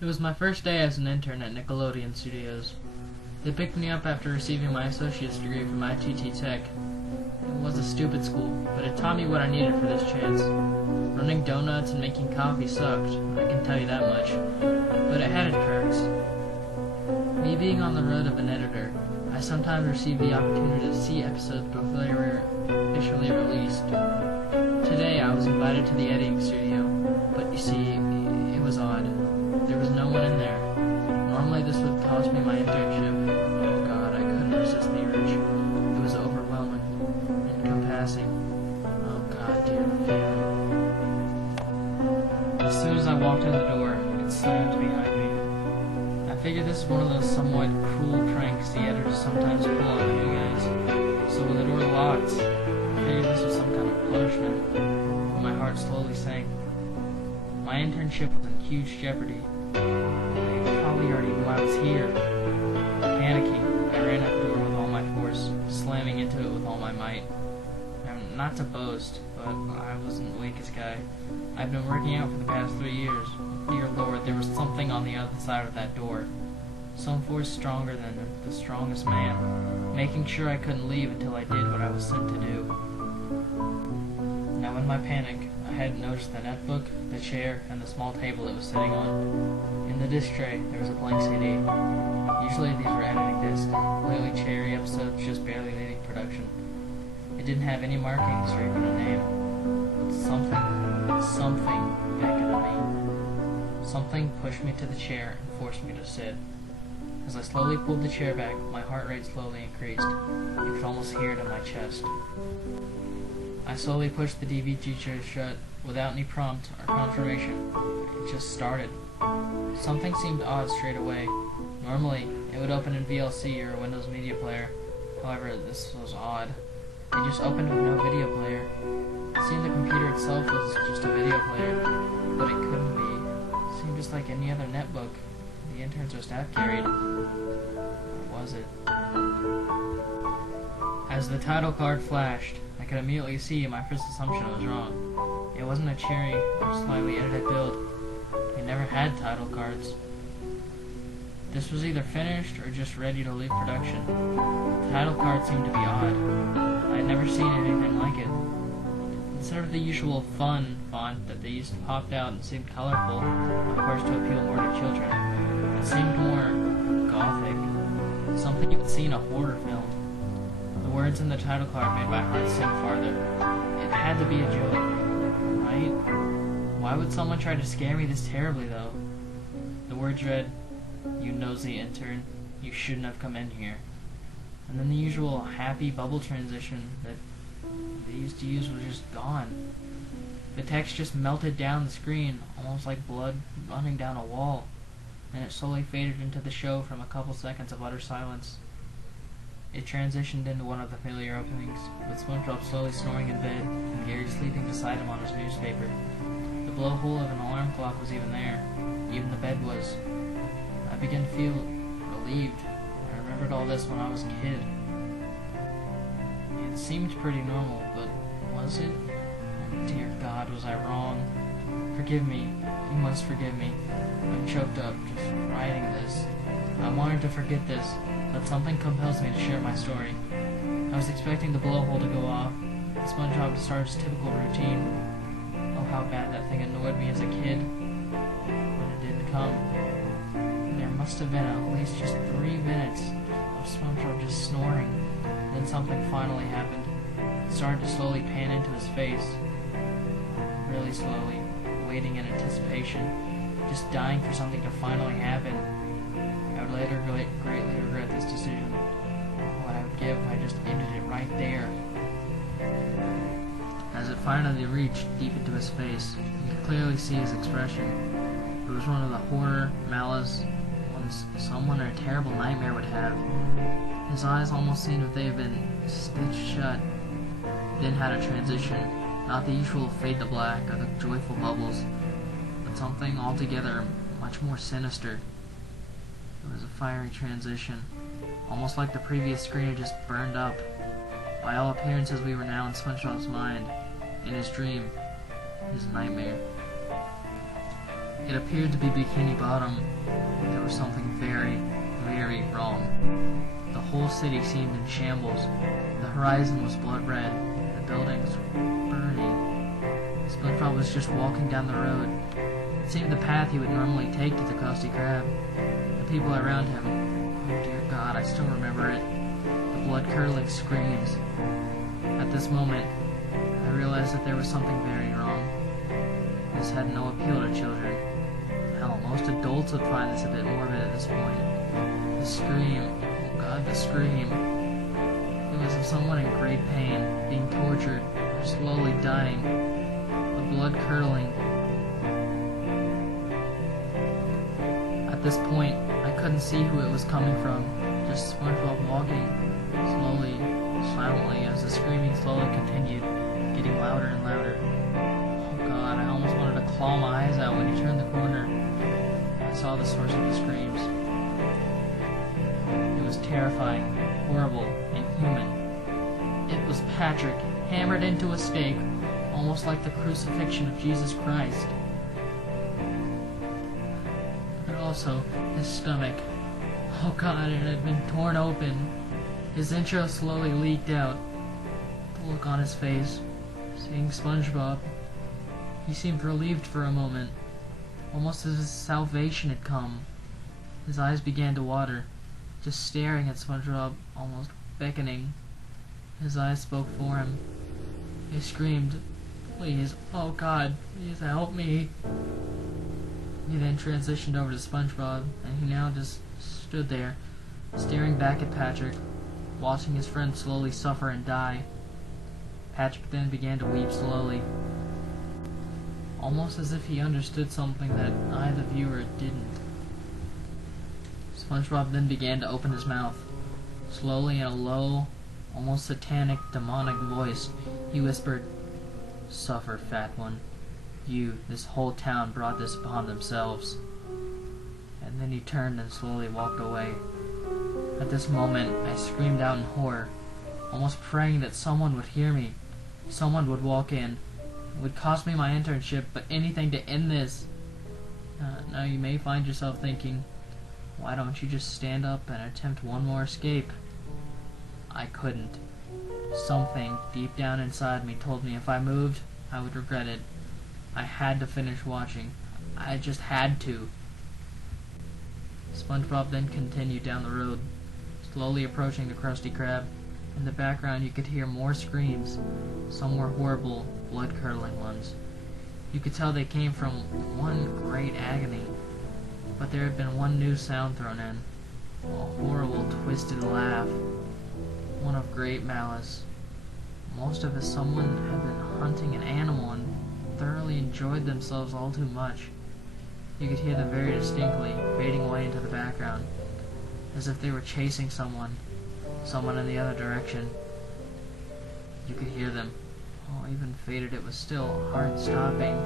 It was my first day as an intern at Nickelodeon Studios. They picked me up after receiving my associate's degree from ITT Tech. It was a stupid school, but it taught me what I needed for this chance. Running donuts and making coffee sucked, I can tell you that much, but it had its perks. Me being on the road of an editor, I sometimes received the opportunity to see episodes before they were officially released. Today I was invited to the editing studio, but you see, it was odd. There was no one in there. Normally this would cost me my internship. Oh God, I couldn't resist the urge. It was overwhelming, encompassing. Oh God, dear feeling. As soon as I walked in the door, it slammed behind me. I figured this is one of those somewhat cruel pranks the editors sometimes pull on you guys. So with the door locked, I figured this was some kind of punishment. But my heart slowly sank. My internship was in huge jeopardy. They probably already knew I was here. Panicking, I ran at the door with all my force, slamming into it with all my might. And not to boast, but I wasn't the weakest guy. I've been working out for the past 3 years. Dear Lord, there was something on the other side of that door. Some force stronger than the strongest man, making sure I couldn't leave until I did what I was sent to do. Now in my panic, I hadn't noticed the netbook, the chair, and the small table it was sitting on. In the disc tray, there was a blank CD. Usually these were editing discs, clearly cherry episodes just barely leading production. It didn't have any markings or even a name. But something beckoned me. Something pushed me to the chair and forced me to sit. As I slowly pulled the chair back, my heart rate slowly increased. You could almost hear it in my chest. I slowly pushed the DVD chair shut without any prompt or confirmation. It just started. Something seemed odd straight away. Normally, it would open in VLC or a Windows Media Player. However, this was odd. It just opened with no video player. It seemed the computer itself was just a video player, but it couldn't be. It seemed just like any other netbook the interns or staff carried. Or was it? As the title card flashed, I could immediately see my first assumption was wrong. It wasn't a cherry or slightly edited build. It never had title cards. This was either finished or just ready to leave production. The title card seemed to be odd. I had never seen anything like it. Instead of the usual fun font that they used to pop out and seemed colorful, of course to appeal more to children, it seemed more gothic. Something you would see in a horror film. The words in the title card made my heart sink farther. It had to be a joke, right? Why would someone try to scare me this terribly, though? The words read, "You nosy intern, you shouldn't have come in here." And then the usual happy bubble transition that they used to use was just gone. The text just melted down the screen, almost like blood running down a wall, and it slowly faded into the show from a couple seconds of utter silence. It transitioned into one of the familiar openings, with SpongeBob slowly snoring in bed, and Gary sleeping beside him on his newspaper. The blowhole of an alarm clock was even there. Even the bed was. I began to feel relieved. I remembered all this when I was a kid. It seemed pretty normal, but was it? Oh, dear God, was I wrong? Forgive me. You must forgive me. I'm choked up just writing this. I wanted to forget this, but something compels me to share my story. I was expecting the blowhole to go off, and SpongeBob to start his typical routine. Oh, how bad that thing annoyed me as a kid. When it didn't come. There must have been at least just 3 minutes of SpongeBob just snoring. Then something finally happened. It started to slowly pan into his face. Really slowly, waiting in anticipation, just dying for something to finally happen. I would later greatly regret this decision. What I would give if I just ended it right there. As it finally reached deep into his face, you could clearly see his expression. It was one of the horror, malice, ones someone in a terrible nightmare would have. His eyes almost seemed as if they had been stitched shut. Then had a transition, not the usual fade to black or the joyful bubbles, but something altogether much more sinister. It was a fiery transition, almost like the previous screen had just burned up. By all appearances, we were now in SpongeBob's mind, in his dream, his nightmare. It appeared to be Bikini Bottom. There was something very, very wrong. The whole city seemed in shambles. The horizon was blood red. The buildings were burning. SpongeBob was just walking down the road. It seemed the path he would normally take to the Krusty Krab. The people around him, oh dear God, I still remember it. The blood-curdling screams. At this moment, I realized that there was something very wrong. This had no appeal to children. Hell, most adults would find this a bit morbid at this point. The scream, oh God, the scream. It was of someone in great pain, being tortured, or slowly dying. The blood curdling. At this point, I couldn't see who it was coming from. Just SpongeBob walking, slowly, silently, as the screaming slowly continued, getting louder and louder. Oh God, I almost wanted to claw my eyes out when he turned the corner. I saw the source of the screams. It was terrifying, horrible, inhuman. It was Patrick, hammered into a stake, almost like the crucifixion of Jesus Christ. But also, his stomach. Oh God, it had been torn open. His entrails slowly leaked out. The look on his face, seeing SpongeBob. He seemed relieved for a moment, almost as if his salvation had come. His eyes began to water, just staring at SpongeBob, almost beckoning. His eyes spoke for him. He screamed, "Please, oh God, please help me." He then transitioned over to SpongeBob, and he now just stood there, staring back at Patrick, watching his friend slowly suffer and die. Patrick then began to weep slowly, almost as if he understood something that I, the viewer, didn't. SpongeBob then began to open his mouth. Slowly, in a low, almost satanic, demonic voice, he whispered, "Suffer, fat one. You, this whole town, brought this upon themselves." And then he turned and slowly walked away. At this moment, I screamed out in horror, almost praying that someone would hear me. Someone would walk in. It would cost me my internship, but anything to end this. Now you may find yourself thinking, why don't you just stand up and attempt one more escape? I couldn't. Something deep down inside me told me if I moved, I would regret it. I had to finish watching. I just had to. SpongeBob then continued down the road, slowly approaching the Krusty Krab. In the background you could hear more screams. Some were horrible, blood-curdling ones. You could tell they came from one great agony. But there had been one new sound thrown in. A horrible, twisted laugh. One of great malice. Most of us, someone had been hunting an animal and thoroughly enjoyed themselves all too much. You could hear them very distinctly, fading away into the background, as if they were chasing someone in the other direction. You could hear them. Oh, even faded, it was still heart-stopping.